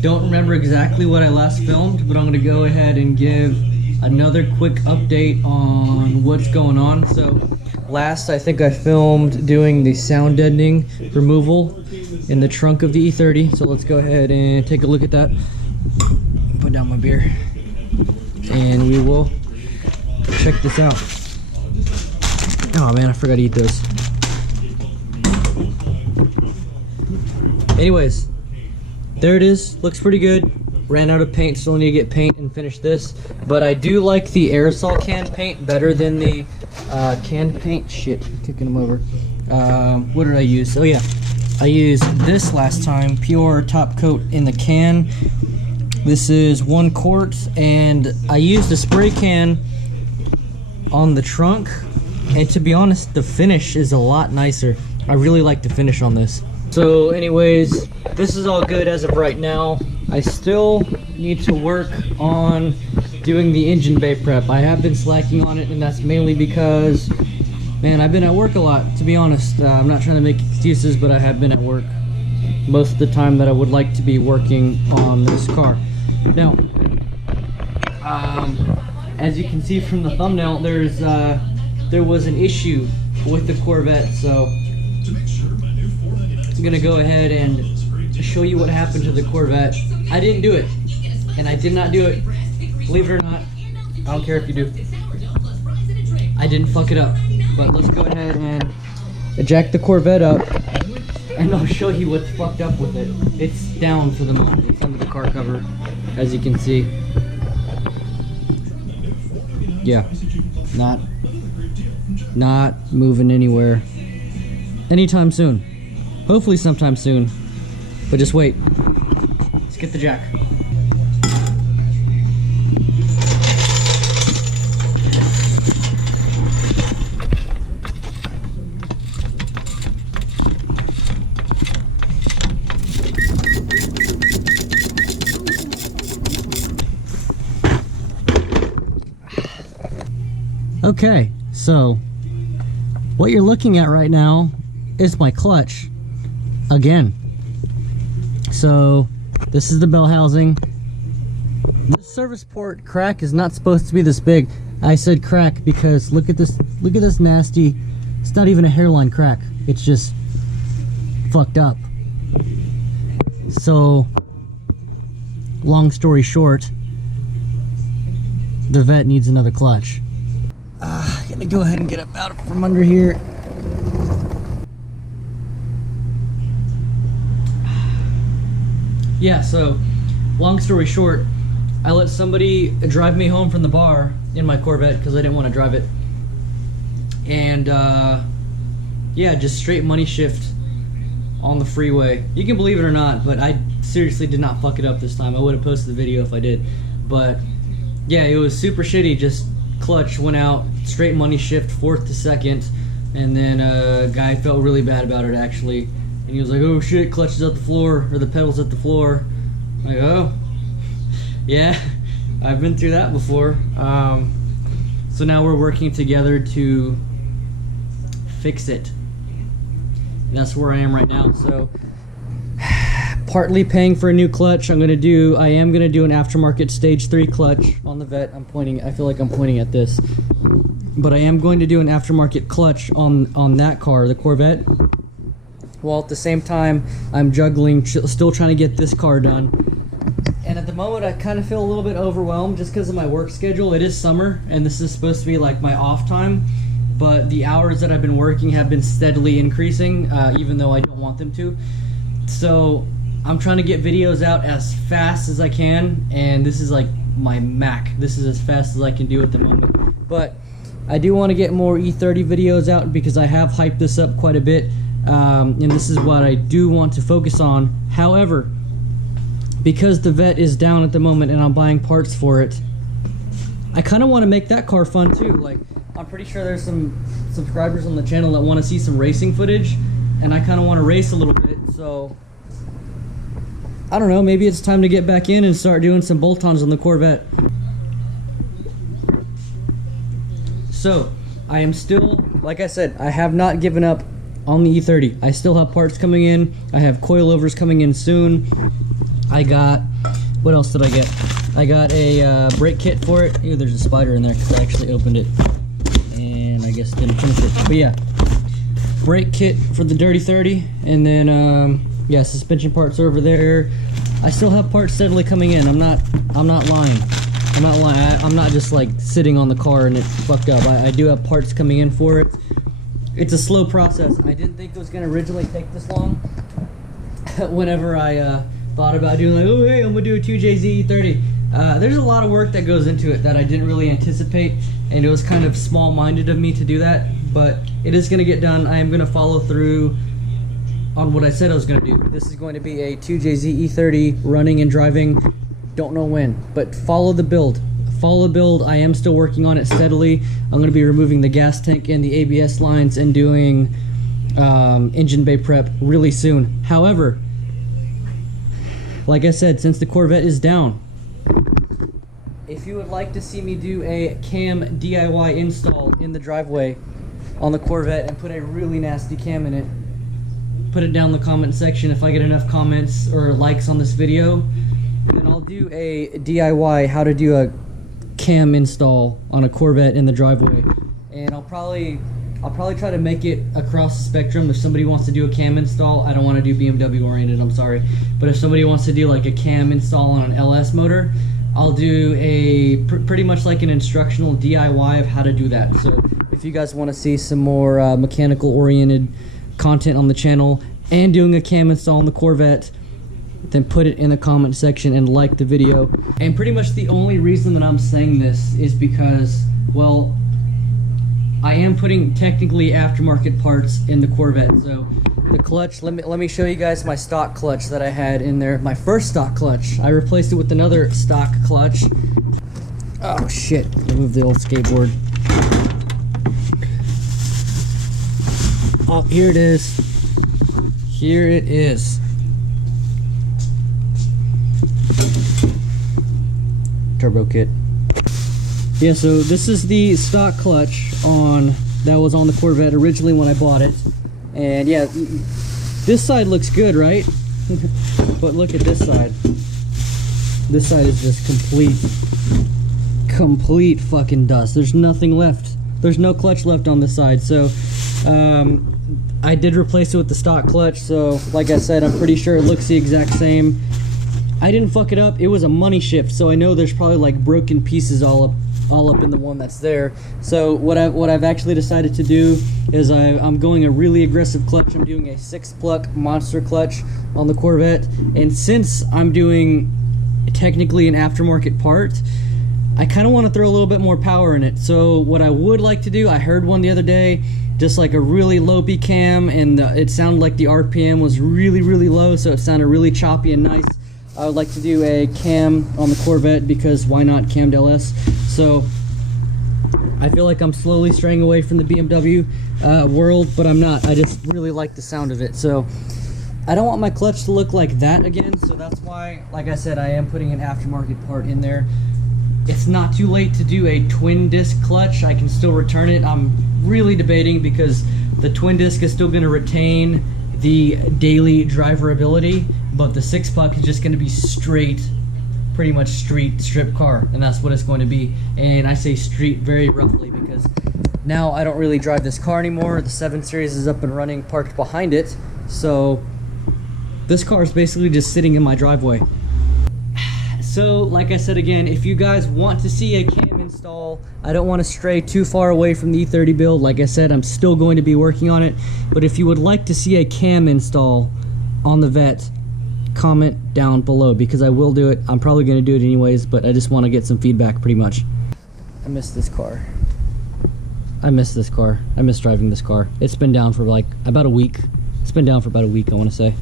Don't remember exactly what I last filmed, but I'm going to go ahead and give another quick update on what's going on. So last I think I filmed doing the sound deadening removal in the trunk of the E30. So let's go ahead and take a look at that. Put down my beer and we will check this out. Oh man, I forgot to eat those. Anyways, there it is. Looks pretty good. Ran out of paint, still need to get paint and finish this. But I do like the aerosol can paint better than the canned paint. Shit, kicking them over. What did I use? Oh yeah, I used this last time, pure top coat in the can. This is 1 quart, and I used a spray can on the trunk. And to be honest, the finish is a lot nicer. I really like the finish on this. So anyways, this is all good as of right now. I still need to work on doing the engine bay prep. I have been slacking on it, and that's mainly because, man, I've been at work a lot, to be honest. I'm not trying to make excuses, but I have been at work most of the time that I would like to be working on this car. Now, as you can see from the thumbnail, there was an issue with the Corvette, so I'm gonna go ahead and show you what happened to the Corvette. I didn't do it, and I did not do it. Believe it or not, I don't care if you do. I didn't fuck it up, but let's go ahead and eject the Corvette up, and I'll show you what's fucked up with it. It's down for the moment. It's under the car cover, as you can see. Yeah, not moving anywhere anytime soon. Hopefully sometime soon, but just wait. Let's get the jack. Okay, so what you're looking at right now is my clutch. Again, so this is the bell housing. This service port crack is not supposed to be this big. I said crack because look at this nasty, it's not even a hairline crack, it's just fucked up. So long story short, the Vette needs another clutch. I'm gonna go ahead and get up out from under here. Yeah, so long story short, I let somebody drive me home from the bar in my Corvette because I didn't want to drive it. And yeah, just straight money shift on the freeway. You can believe it or not, but I seriously did not fuck it up this time. I would have posted the video if I did. But yeah, it was super shitty. Just clutch went out, straight money shift, 4th to 2nd, and then a guy felt really bad about it actually. And he was like, oh shit, clutch is at the floor, or the pedal's at the floor. I'm like, oh, yeah, I've been through that before. So now we're working together to fix it. And that's where I am right now. So partly paying for a new clutch. I am gonna do an aftermarket stage 3 clutch on the Vette. I feel like I'm pointing at this. But I am going to do an aftermarket clutch on that car, the Corvette. While at the same time, I'm juggling, still trying to get this car done. And at the moment, I kind of feel a little bit overwhelmed just because of my work schedule. It is summer, and this is supposed to be like my off time. But the hours that I've been working have been steadily increasing, even though I don't want them to. So I'm trying to get videos out as fast as I can, and this is like my Mac. This is as fast as I can do at the moment. But I do want to get more E30 videos out because I have hyped this up quite a bit. And this is what I do want to focus on. However, because the Vette is down at the moment and I'm buying parts for it, I kind of want to make that car fun too. Like, I'm pretty sure there's some subscribers on the channel that want to see some racing footage, and I kind of want to race a little bit. So I don't know, maybe it's time to get back in and start doing some bolt-ons on the Corvette. So I am still, like I said, I have not given up on the E30. I still have parts coming in. I have coilovers coming in soon. I got, what else did I get? I got a brake kit for it. Ew, there's a spider in there because I actually opened it and I guess didn't finish it. But yeah, brake kit for the Dirty 30, and then yeah, suspension parts over there. I still have parts steadily coming in. I'm not lying. I'm not just like sitting on the car and it's fucked up. I do have parts coming in for it. It's a slow process. I didn't think it was gonna originally take this long. Whenever I thought about doing like, oh hey, I'm gonna do a 2JZ E30. There's a lot of work that goes into it that I didn't really anticipate, and it was kind of small-minded of me to do that, but it is gonna get done. I am gonna follow through on what I said I was gonna do. This is going to be a 2JZ E30 running and driving. Don't know when, but follow the build. Follow the build. I am still working on it steadily. I'm going to be removing the gas tank and the ABS lines and doing engine bay prep really soon. However, like I said, since the Corvette is down, if you would like to see me do a cam DIY install in the driveway on the Corvette and put a really nasty cam in it, put it down in the comment section. If I get enough comments or likes on this video, then I'll do a DIY how to do a cam install on a Corvette in the driveway, and I'll probably try to make it across the spectrum. If somebody wants to do a cam install, I don't want to do BMW oriented, I'm sorry, but if somebody wants to do like a cam install on an LS motor, I'll do a pretty much like an instructional DIY of how to do that. So if you guys want to see some more mechanical oriented content on the channel and doing a cam install on the Corvette, then put it in the comment section and like the video. And pretty much the only reason that I'm saying this is because, well, I am putting technically aftermarket parts in the Corvette. So the clutch, let me show you guys my stock clutch that I had in there. My first stock clutch, I replaced it with another stock clutch. Oh shit, remove the old skateboard. Oh, here it is. Here it is. Turbo kit. Yeah, so this is the stock clutch that was on the Corvette originally when I bought it. And yeah, this side looks good, right? But look at this side. This side is just complete fucking dust. There's nothing left. There's no clutch left on this side. So I did replace it with the stock clutch. So like I said, I'm pretty sure it looks the exact same. I didn't fuck it up. It was a money shift, so I know there's probably like broken pieces all up in the one that's there. So what I've actually decided to do is I'm going a really aggressive clutch. I'm doing a 6-pluck monster clutch on the Corvette, and since I'm doing technically an aftermarket part, I kind of want to throw a little bit more power in it. So what I would like to do, I heard one the other day, just like a really low B cam, and it sounded like the RPM was really low, so it sounded really choppy and nice. I would like to do a cam on the Corvette because why not cammed LS? So I feel like I'm slowly straying away from the BMW world, but I'm not. I just really like the sound of it. So I don't want my clutch to look like that again, so that's why, like I said, I am putting an aftermarket part in there. It's not too late to do a twin disc clutch. I can still return it. I'm really debating because the twin disc is still going to retain the daily driverability, but the 6-puck is just going to be straight, pretty much street strip car, and that's what it's going to be. And I say street very roughly because now I don't really drive this car anymore. The 7 Series is up and running, parked behind it, so this car is basically just sitting in my driveway. So like I said again, if you guys want to see a cam install, I don't want to stray too far away from the E30 build. Like I said, I'm still going to be working on it, but if you would like to see a cam install on the Vette, comment down below because I will do it. I'm probably going to do it anyways, but I just want to get some feedback pretty much. I miss this car. I miss this car. I miss driving this car. It's been down for like about a week. It's been down for about a week, I want to say.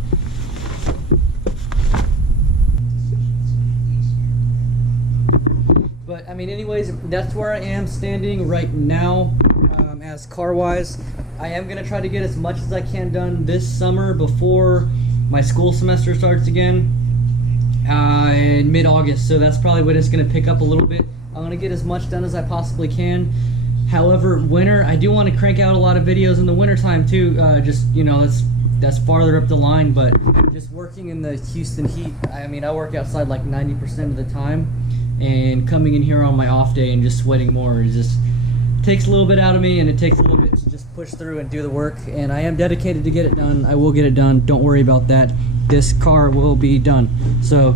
But I mean, anyways, that's where I am standing right now as car-wise. I am going to try to get as much as I can done this summer before my school semester starts again in mid-August. So that's probably when it's going to pick up a little bit. I'm going to get as much done as I possibly can. However, winter, I do want to crank out a lot of videos in the winter time too. Just, you know, that's that's farther up the line, but just working in the Houston heat, I mean, I work outside like 90% of the time, and coming in here on my off day and just sweating more is just takes a little bit out of me, and it takes a little bit to just push through and do the work. And I am dedicated to get it done. I will get it done. Don't worry about that. This car will be done. So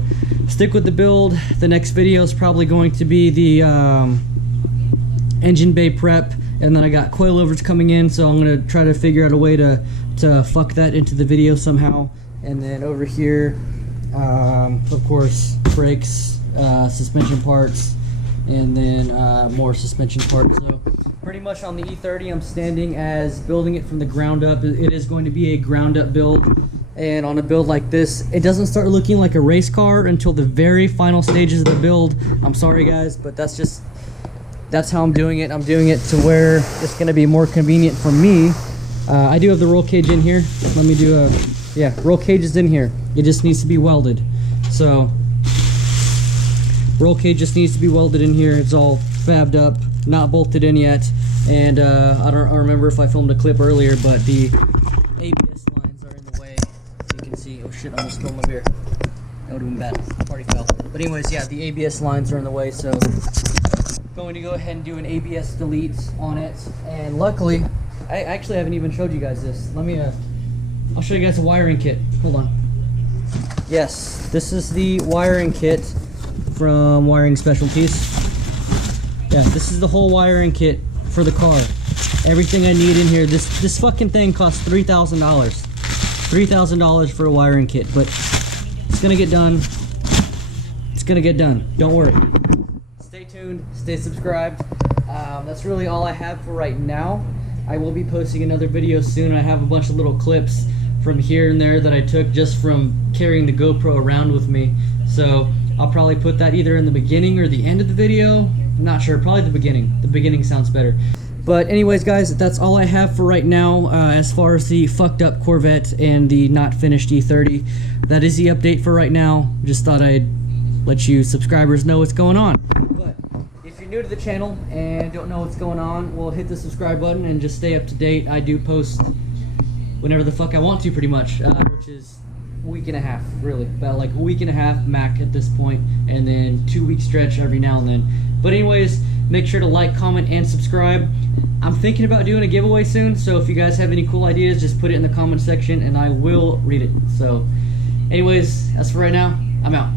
stick with the build. The next video is probably going to be the engine bay prep, and then I got coilovers coming in, so I'm gonna try to figure out a way to fuck that into the video somehow. And then over here, of course, brakes, suspension parts, and then more suspension parts. So pretty much on the E30, I'm standing as building it from the ground up. It is going to be a ground up build, and on a build like this, it doesn't start looking like a race car until the very final stages of the build. I'm sorry guys, but that's how I'm doing it. I'm doing it to where it's going to be more convenient for me. I do have the roll cage in here. Let me do a, yeah, roll cage is in here. It just needs to be welded. So roll cage just needs to be welded in here. It's all fabbed up, not bolted in yet. And I remember if I filmed a clip earlier, but the ABS lines are in the way. You can see, oh shit, I almost spilled my beer. That would have been bad. Party fell. But anyways, yeah, the ABS lines are in the way, so going to go ahead and do an ABS delete on it. And luckily, I actually haven't even showed you guys this. Let me I'll show you guys a wiring kit. Hold on. Yes, this is the wiring kit from Wiring Specialties. Yeah, this is the whole wiring kit for the car. Everything I need in here. This fucking thing costs $3,000. $3,000 for a wiring kit, but it's gonna get done. It's gonna get done. Don't worry. Stay tuned. Stay subscribed. That's really all I have for right now. I will be posting another video soon. I have a bunch of little clips from here and there that I took just from carrying the GoPro around with me. So I'll probably put that either in the beginning or the end of the video. I'm not sure. Probably the beginning. The beginning sounds better. But anyways, guys, that's all I have for right now as far as the fucked up Corvette and the not finished E30. That is the update for right now. Just thought I'd let you subscribers know what's going on. But if you're new to the channel and don't know what's going on, well, hit the subscribe button and just stay up to date. I do post whenever the fuck I want to, pretty much, which is a week and a half, really. About like a week and a half max at this point, and then 2-week stretch every now and then. But anyways, make sure to like, comment, and subscribe. I'm thinking about doing a giveaway soon, so if you guys have any cool ideas, just put it in the comment section and I will read it. So anyways, as for right now, I'm out.